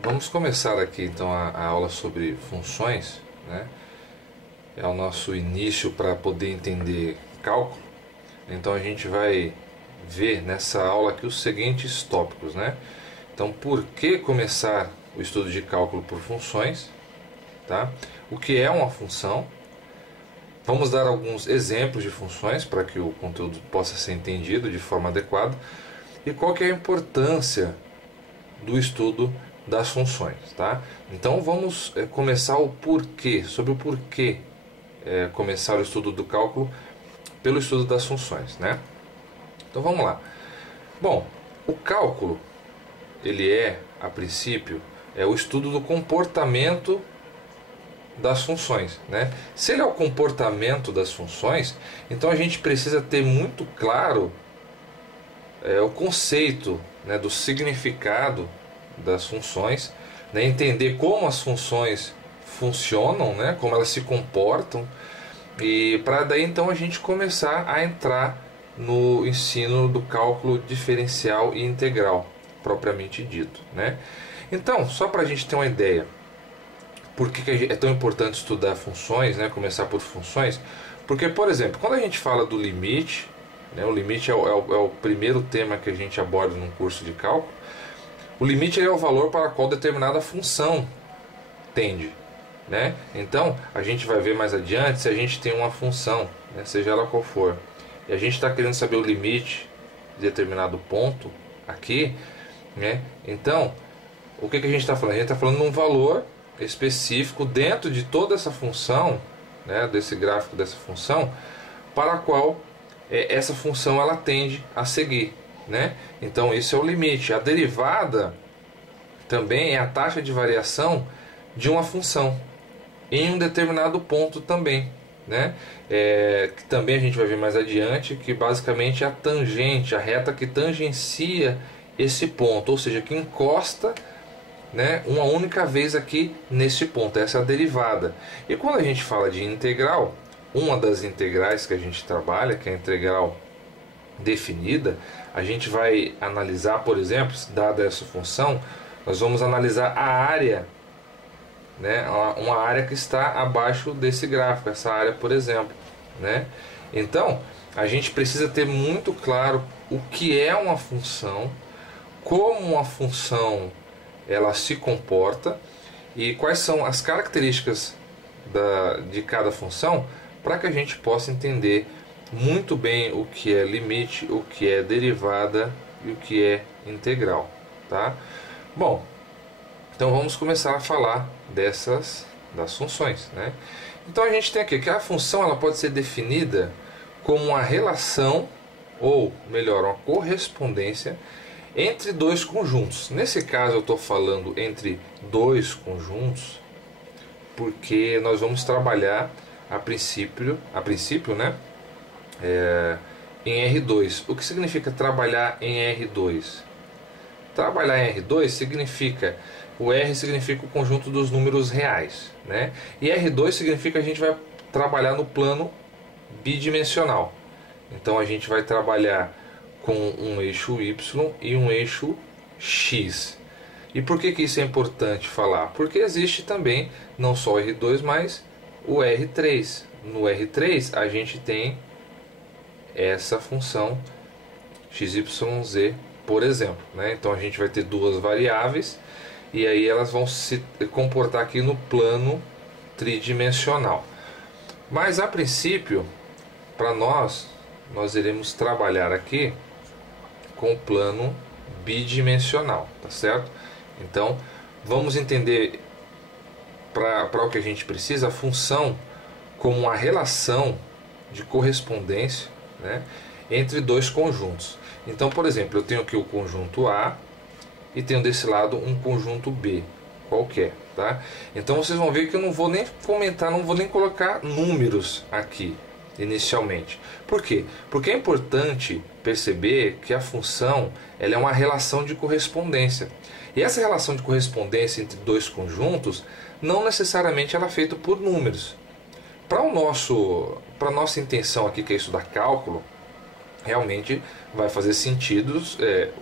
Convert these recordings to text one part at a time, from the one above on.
Vamos começar aqui então a aula sobre funções, né? É o nosso início para poder entender cálculo. Então a gente vai ver nessa aula aqui os seguintes tópicos, né? Então, por que começar o estudo de cálculo por funções, tá? O que é uma função? Vamos dar alguns exemplos de funções para que o conteúdo possa ser entendido de forma adequada. E qual que é a importância do estudo das funções, tá? Então vamos começar o porquê, sobre o porquê começar o estudo do cálculo pelo estudo das funções, né? Então vamos lá. Bom, o cálculo, ele a princípio, o estudo do comportamento das funções, né? Se ele é o comportamento das funções, então a gente precisa ter muito claro o conceito, né, do significado das funções, né, entender como as funções funcionam, né, como elas se comportam, e para daí então a gente começar a entrar no ensino do cálculo diferencial e integral, propriamente dito, né? Então, só para a gente ter uma ideia, por que é tão importante estudar funções, né, começar por funções? Porque, por exemplo, quando a gente fala do limite, né, o limite é o primeiro tema que a gente aborda num curso de cálculo. O limite é o valor para qual determinada função tende, né? Então, a gente vai ver mais adiante se a gente tem uma função, né, seja ela qual for, e a gente está querendo saber o limite de determinado ponto aqui, né? Então, o que a gente está falando? A gente está falando de um valor específico dentro de toda essa função, né, desse gráfico dessa função, para a qual essa função ela tende a seguir, né? Então esse é o limite. A derivada também é a taxa de variação de uma função em um determinado ponto também, né? Que também a gente vai ver mais adiante, que basicamente é a tangente, a reta que tangencia esse ponto, ou seja, que encosta, né, uma única vez aqui nesse ponto. Essa é a derivada. E quando a gente fala de integral, uma das integrais que a gente trabalha, que é a integral definida, a gente vai analisar, por exemplo, dada essa função, nós vamos analisar a área, né, uma área que está abaixo desse gráfico, essa área, por exemplo, né? Então, a gente precisa ter muito claro o que é uma função, como uma função ela se comporta e quais são as características de cada função, para que a gente possa entender muito bem o que é limite, o que é derivada e o que é integral, tá? Bom, então vamos começar a falar das funções, né? Então a gente tem aqui que a função ela pode ser definida como uma relação, ou melhor, uma correspondência entre dois conjuntos. Nesse caso eu estou falando entre dois conjuntos, porque nós vamos trabalhar a princípio, né, em R2. O que significa trabalhar em R2? Trabalhar em R2 significa, o R significa o conjunto dos números reais, né? E R2 significa que a gente vai trabalhar no plano bidimensional. Então a gente vai trabalhar com um eixo Y e um eixo X. E por que isso é importante falar? Porque existe também não só o R2, mas o R3. No R3 a gente tem essa função XYZ, por exemplo, né? Então a gente vai ter duas variáveis e aí elas vão se comportar aqui no plano tridimensional. Mas a princípio, para nós iremos trabalhar aqui com o plano bidimensional, tá certo? Então vamos entender, para o que a gente precisa, a função como uma relação de correspondência, né, entre dois conjuntos. Então, por exemplo, eu tenho aqui o conjunto A e tenho desse lado um conjunto B qualquer, tá? Então vocês vão ver que eu não vou nem comentar, não vou nem colocar números aqui inicialmente. Por quê? Porque é importante perceber que a função ela é uma relação de correspondência. E essa relação de correspondência entre dois conjuntos não necessariamente ela é feita por números. Para a nossa intenção aqui, que é estudar cálculo, realmente vai fazer sentido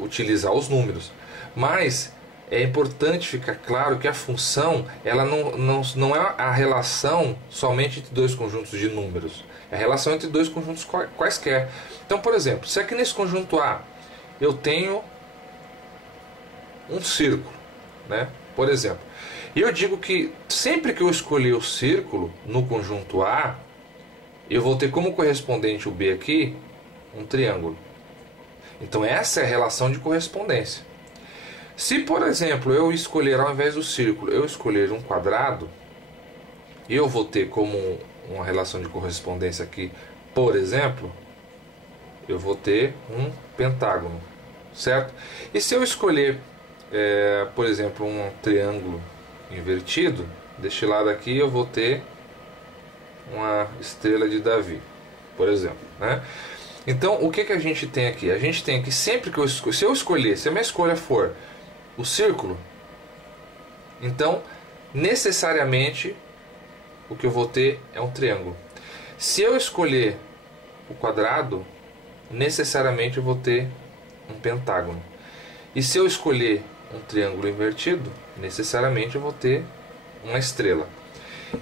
utilizar os números. Mas é importante ficar claro que a função ela não é a relação somente entre dois conjuntos de números, é a relação entre dois conjuntos quaisquer. Então, por exemplo, se aqui nesse conjunto A eu tenho um círculo, né? Por exemplo, e eu digo que sempre que eu escolher o círculo no conjunto A, eu vou ter como correspondente o B aqui um triângulo. Então essa é a relação de correspondência. Se, por exemplo, eu escolher, ao invés do círculo, eu escolher um quadrado, eu vou ter como uma relação de correspondência aqui, por exemplo, eu vou ter um pentágono, certo? E se eu escolher, por exemplo, um triângulo invertido, deste lado aqui eu vou ter uma estrela de Davi, por exemplo, né? Então, o que a gente tem aqui? A gente tem aqui, sempre que se eu escolher, se a minha escolha for o círculo, então, necessariamente, o que eu vou ter é um triângulo. Se eu escolher o quadrado, necessariamente eu vou ter um pentágono. E se eu escolher um triângulo invertido, necessariamente eu vou ter uma estrela.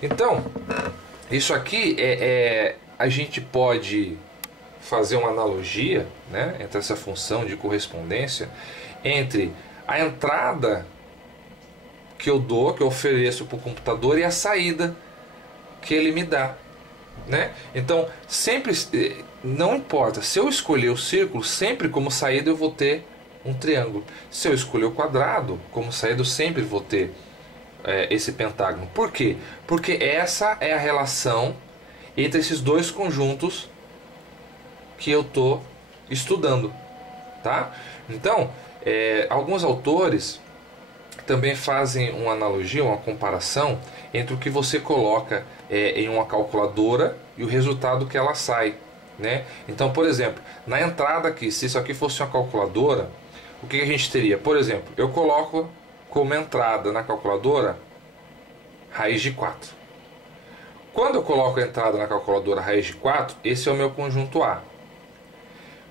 Então, isso aqui a gente pode fazer uma analogia, né, entre essa função de correspondência entre a entrada que eu dou, que eu ofereço para o computador, e a saída que ele me dá, né? Então, sempre, não importa, se eu escolher o círculo, sempre como saída eu vou ter um triângulo. Se eu escolher o quadrado, como saída eu sempre vou ter esse pentágono. Por quê? Porque essa é a relação entre esses dois conjuntos que eu estou estudando, tá? Então, alguns autores também fazem uma analogia, uma comparação entre o que você coloca em uma calculadora e o resultado que ela sai, né? Então, por exemplo, na entrada aqui, se isso aqui fosse uma calculadora, o que a gente teria? Por exemplo, eu coloco como entrada na calculadora raiz de 4. Quando eu coloco a entrada na calculadora raiz de 4, esse é o meu conjunto A.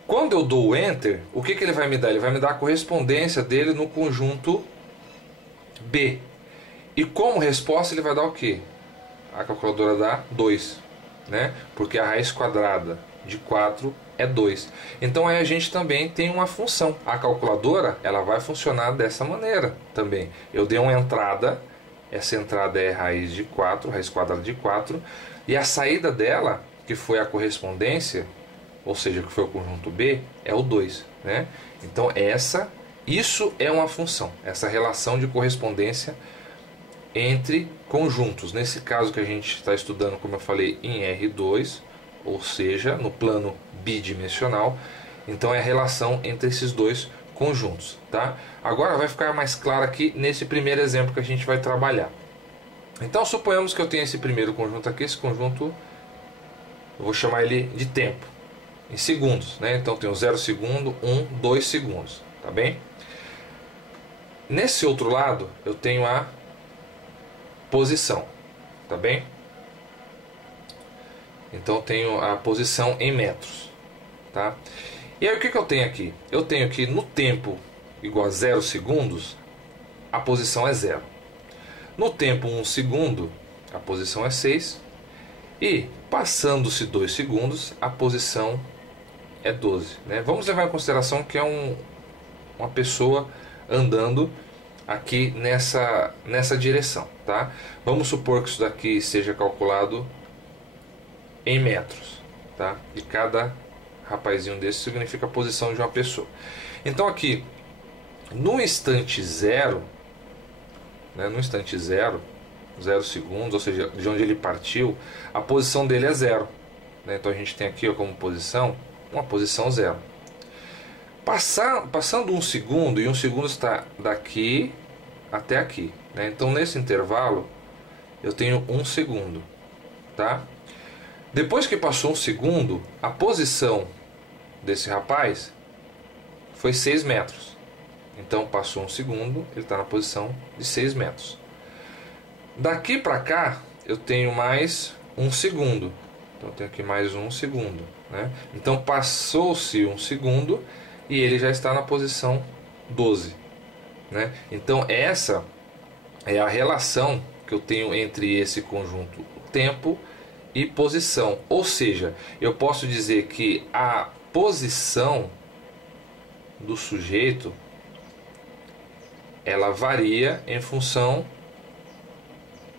Quando eu dou o Enter, o que ele vai me dar? Ele vai me dar a correspondência dele no conjunto B. E como resposta ele vai dar o quê? A calculadora dá 2, né? Porque a raiz quadrada de 4 é 2. Então aí a gente também tem uma função. A calculadora ela vai funcionar dessa maneira também. Eu dei uma entrada, essa entrada é raiz de 4, raiz quadrada de 4, e a saída dela, que foi a correspondência, ou seja, que foi o conjunto B, é o 2, né? Então isso é uma função, essa relação de correspondência entre conjuntos. Nesse caso que a gente está estudando, como eu falei, em R2, ou seja, no plano bidimensional, então é a relação entre esses dois conjuntos, tá? Agora vai ficar mais claro aqui nesse primeiro exemplo que a gente vai trabalhar. Então suponhamos que eu tenho esse primeiro conjunto aqui, esse conjunto, eu vou chamar ele de tempo, em segundos, né? Então tem o 0 segundo, 1, 2 segundos, tá bem? Nesse outro lado eu tenho a posição, tá bem? Então eu tenho a posição em metros, tá? E aí o que eu tenho aqui? Eu tenho que no tempo igual a 0 segundos, a posição é 0. No tempo 1 segundo, a posição é 6. E passando-se 2 segundos, a posição é 12, né? Vamos levar em consideração que é uma pessoa andando aqui nessa direção, tá? Vamos supor que isso daqui seja calculado em metros, tá? E cada rapazinho desse significa a posição de uma pessoa. Então aqui, no instante zero, né? No instante zero, 0 segundos, ou seja, de onde ele partiu, a posição dele é 0, né? Então a gente tem aqui como posição uma posição 0. Passando 1 segundo, e 1 segundo está daqui até aqui, né? Então nesse intervalo eu tenho 1 segundo, tá? Depois que passou 1 segundo, a posição desse rapaz foi 6 metros. Então passou 1 segundo, ele está na posição de 6 metros. Daqui para cá eu tenho mais 1 segundo. Então eu tenho aqui mais 1 segundo, né? Então passou-se 1 segundo e ele já está na posição 12. né? Então essa é a relação que eu tenho entre esse conjunto tempo e posição. Ou seja, eu posso dizer que a posição do sujeito ela varia em função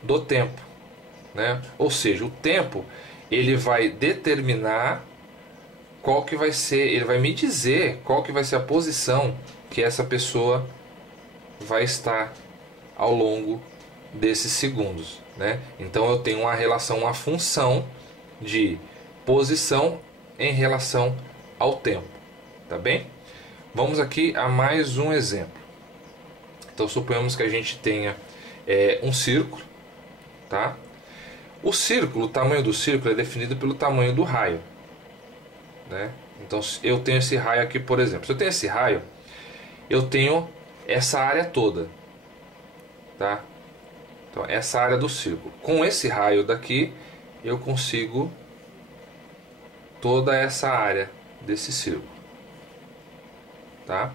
do tempo, né? Ou seja, o tempo ele vai determinar qual que vai ser, ele vai me dizer qual que vai ser a posição que essa pessoa vai estar ao longo desses segundos, né? Então eu tenho uma relação, uma função de posição em relação ao tempo, tá bem? Vamos aqui a mais um exemplo. Então suponhamos que a gente tenha um círculo, tá? O círculo, o tamanho do círculo é definido pelo tamanho do raio, né? Então eu tenho esse raio aqui, por exemplo. Se eu tenho esse raio, eu tenho essa área toda, tá? Então essa área do círculo. Com esse raio daqui, eu consigo toda essa área desse círculo, tá?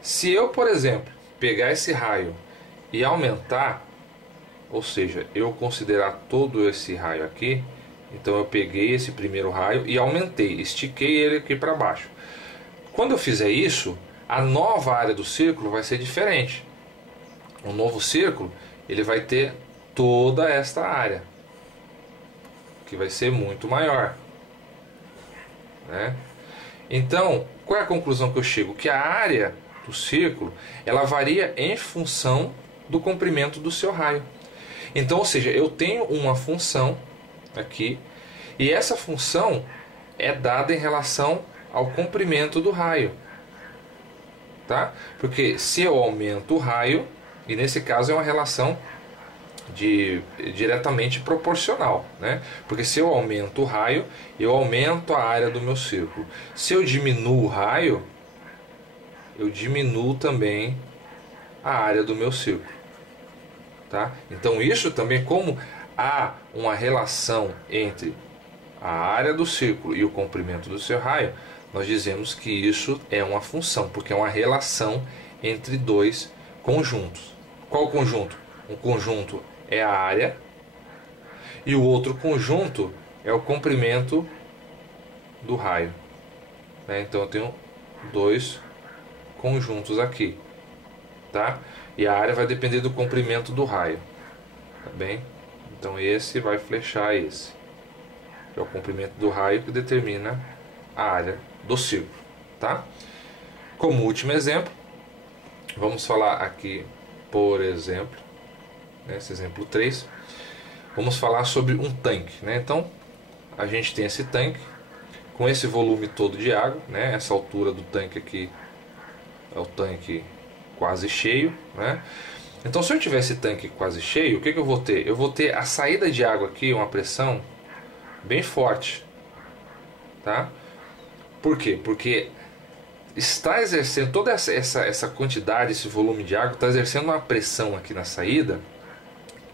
Se eu, por exemplo, pegar esse raio e aumentar, ou seja, eu considerar todo esse raio aqui, então eu peguei esse primeiro raio e aumentei, estiquei ele aqui para baixo. Quando eu fizer isso, a nova área do círculo vai ser diferente. O novo círculo, ele vai ter toda esta área, que vai ser muito maior, né? Então, qual é a conclusão que eu chego? Que a área do círculo, ela varia em função do comprimento do seu raio. Então, ou seja, eu tenho uma função aqui, e essa função é dada em relação ao comprimento do raio, tá? Porque se eu aumento o raio, e nesse caso é uma relação diretamente proporcional, né? Porque se eu aumento o raio, eu aumento a área do meu círculo. Se eu diminuo o raio, eu diminuo também a área do meu círculo, tá? Então isso também, como há uma relação entre a área do círculo e o comprimento do seu raio, nós dizemos que isso é uma função, porque é uma relação entre dois conjuntos. Qual conjunto? Um conjunto é a área e o outro conjunto é o comprimento do raio, né? Então eu tenho dois conjuntos aqui, tá? E a área vai depender do comprimento do raio, tá bem? Então esse vai flechar esse, que é o comprimento do raio que determina a área do círculo, tá? Como último exemplo, vamos falar aqui, por exemplo, nesse exemplo 3, vamos falar sobre um tanque, né? Então a gente tem esse tanque com esse volume todo de água, né? Essa altura do tanque aqui é o tanque quase cheio, né? Então se eu tiver esse tanque quase cheio, o que eu vou ter? Eu vou ter a saída de água aqui, uma pressão bem forte, tá? Por quê? Porque está exercendo toda essa quantidade, esse volume de água, está exercendo uma pressão aqui na saída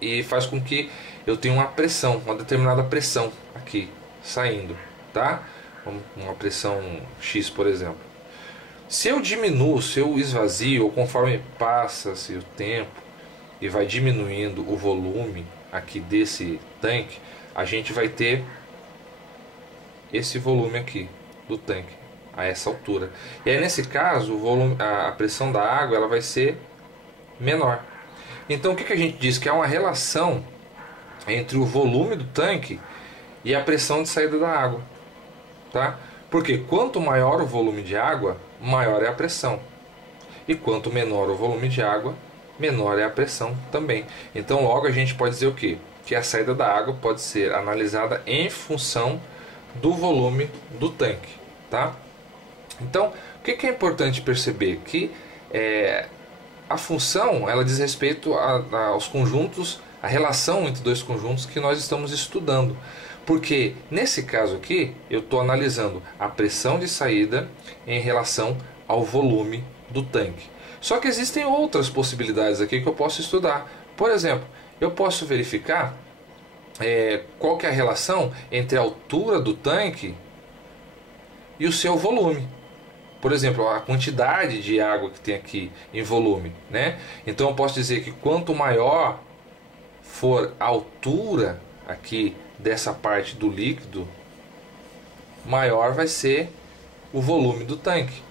e faz com que eu tenha uma pressão, uma determinada pressão aqui saindo, tá? Uma pressão X, por exemplo. Se eu diminuo, se eu esvazio, ou conforme passa-se o tempo e vai diminuindo o volume aqui desse tanque, a gente vai ter esse volume aqui do tanque a essa altura. E aí nesse caso o volume, a pressão da água ela vai ser menor. Então o que a gente diz? Que há uma relação entre o volume do tanque e a pressão de saída da água, tá? Porque quanto maior o volume de água, maior é a pressão. E quanto menor o volume de água, menor é a pressão também. Então logo a gente pode dizer o quê? Que a saída da água pode ser analisada em função do volume do tanque, tá? Então, o que é importante perceber? Que a função ela diz respeito aos conjuntos, a relação entre dois conjuntos que nós estamos estudando. Porque nesse caso aqui, eu estou analisando a pressão de saída em relação ao volume do tanque. Só que existem outras possibilidades aqui que eu posso estudar. Por exemplo, eu posso verificar qual que é a relação entre a altura do tanque e o seu volume. por exemplo, a quantidade de água que tem aqui em volume, né? Então eu posso dizer que quanto maior for a altura aqui dessa parte do líquido, maior vai ser o volume do tanque.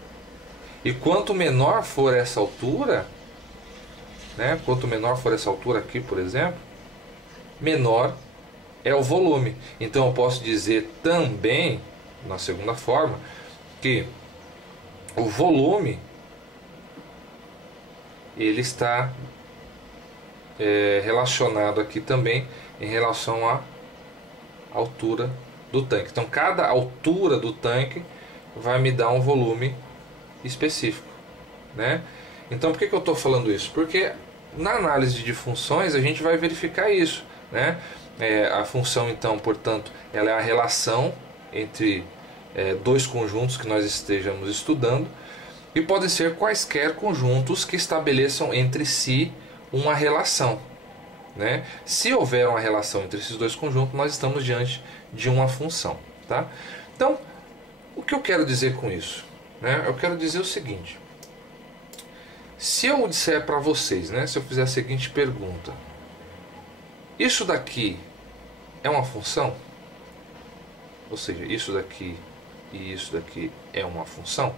E quanto menor for essa altura, né? Quanto menor for essa altura aqui, por exemplo, menor é o volume. Então eu posso dizer também, na segunda forma, que o volume ele está relacionado aqui também em relação à altura do tanque. Então cada altura do tanque vai me dar um volume específico, né? Então por que eu estou falando isso? Porque na análise de funções a gente vai verificar isso, né? A função, então, portanto, ela é a relação entre dois conjuntos que nós estejamos estudando, e podem ser quaisquer conjuntos que estabeleçam entre si uma relação, né? Se houver uma relação entre esses dois conjuntos, nós estamos diante de uma função, tá? Então, o que eu quero dizer com isso, né? Eu quero dizer o seguinte: se eu disser para vocês, né, se eu fizer a seguinte pergunta: isso daqui é uma função? Ou seja, isso daqui e isso daqui é uma função?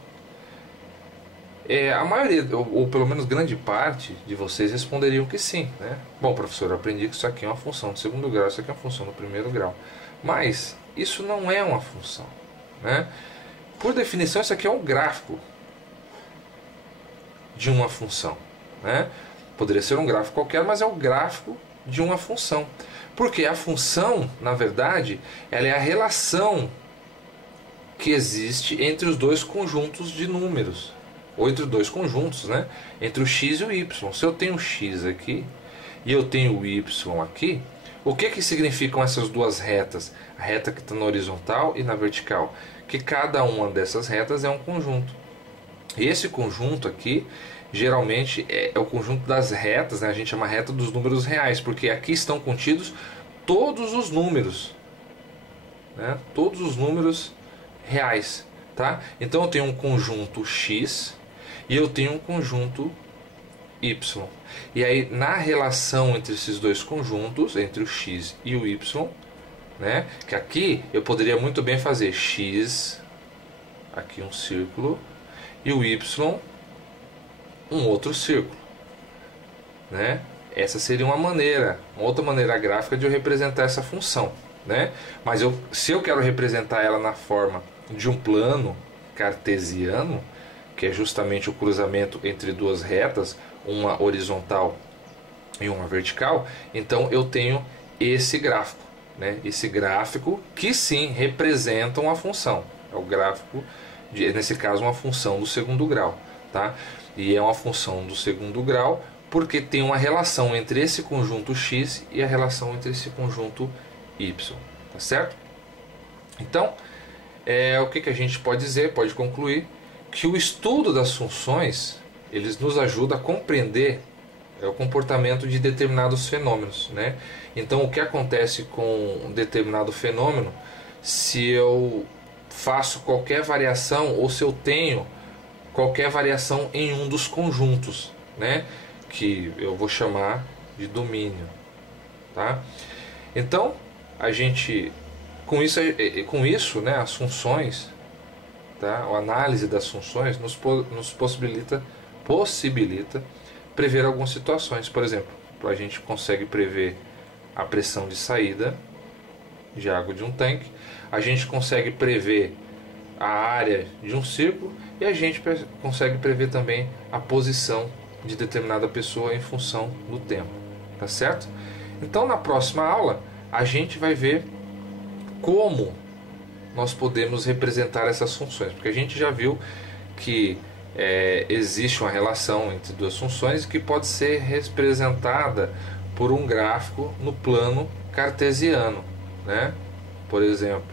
A maioria, ou pelo menos grande parte de vocês responderiam que sim, né? Bom, professor, eu aprendi que isso aqui é uma função do segundo grau, isso aqui é uma função do primeiro grau. Mas isso não é uma função, né? Por definição, isso aqui é um gráfico de uma função, né? Poderia ser um gráfico qualquer, mas é o gráfico de uma função. Porque a função, na verdade, ela é a relação que existe entre os dois conjuntos de números, ou entre dois conjuntos, né? Entre o x e o y. Se eu tenho o x aqui e eu tenho o y aqui, o que significam essas duas retas? A reta que está na horizontal e na vertical. Que cada uma dessas retas é um conjunto. E esse conjunto aqui, geralmente, é o conjunto das retas, né? A gente chama reta dos números reais, porque aqui estão contidos todos os números, né? Todos os números reais, tá? Então eu tenho um conjunto x e eu tenho um conjunto y. E aí, na relação entre esses dois conjuntos, entre o x e o y, né? Que aqui eu poderia muito bem fazer x, aqui um círculo, e o y, um outro círculo, né? Essa seria uma outra maneira gráfica de eu representar essa função, né? Mas se eu quero representar ela na forma de um plano cartesiano, que é justamente o cruzamento entre duas retas, uma horizontal e uma vertical, então eu tenho esse gráfico, né? Esse gráfico que sim representa uma função. É o gráfico, nesse caso, uma função do segundo grau, tá? E é uma função do segundo grau porque tem uma relação entre esse conjunto x e a relação entre esse conjunto y, tá certo? Então, o que a gente pode dizer, pode concluir, que o estudo das funções, eles nos ajuda a compreender o comportamento de determinados fenômenos, né? Então, o que acontece com um determinado fenômeno, se eu faço qualquer variação ou se eu tenho qualquer variação em um dos conjuntos, né? Que eu vou chamar de domínio, tá? Então, a gente, com isso, né, as funções, tá? A análise das funções nos possibilita prever algumas situações. Por exemplo, a gente consegue prever a pressão de saída de água de um tanque, a gente consegue prever a área de um círculo e a gente consegue prever também a posição de determinada pessoa em função do tempo, tá certo? Então, na próxima aula a gente vai ver como nós podemos representar essas funções, porque a gente já viu que existe uma relação entre duas funções que pode ser representada por um gráfico no plano cartesiano, né? Por exemplo,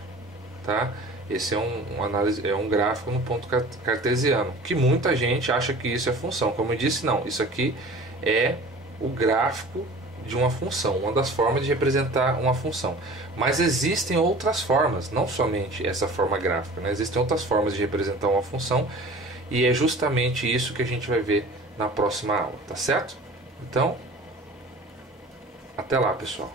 tá? Esse é um gráfico no ponto cartesiano, que muita gente acha que isso é função. Como eu disse, não, isso aqui é o gráfico de uma função, uma das formas de representar uma função. Mas existem outras formas, não somente essa forma gráfica, né? Existem outras formas de representar uma função e é justamente isso que a gente vai ver na próxima aula, tá certo? Então, até lá, pessoal.